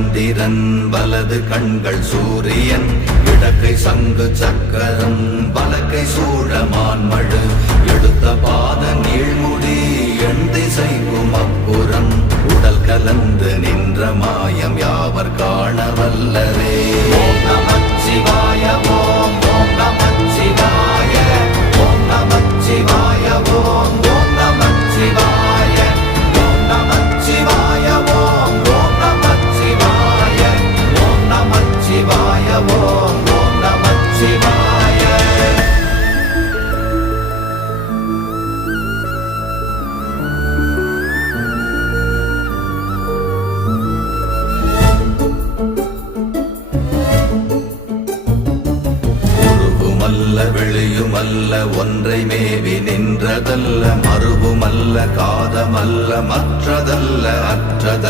சந்திரன் வலது கண்கள் சூரியன் இடக்கை சங்கு சக்கரம் வலக்கை சூழமான்மழு எடுத்த பாத நீழ்முடி எண் திசைக்கும் அப்புறம் உடல் கலந்து நின்ற மாயம் யாவர் காண வல்லரே. ஓம் நமச்சிவாய ஓம் ஓம் நமச்சிவாய ஓம் நமச்சிவாய ஓம் ஓம் நமச்சிவாய ஓம் நமச்சிவாய ஓம் ஓம் நமச்சிவாய ஓம் நமச்சிவாய ஓம் ஓம் நமச்சிவாய. வெளியுமல்ல ஒன்றை மேவி நின்றதல்ல மறுவுமல்ல காதமல்ல மற்றதல்ல அற்றதல்ல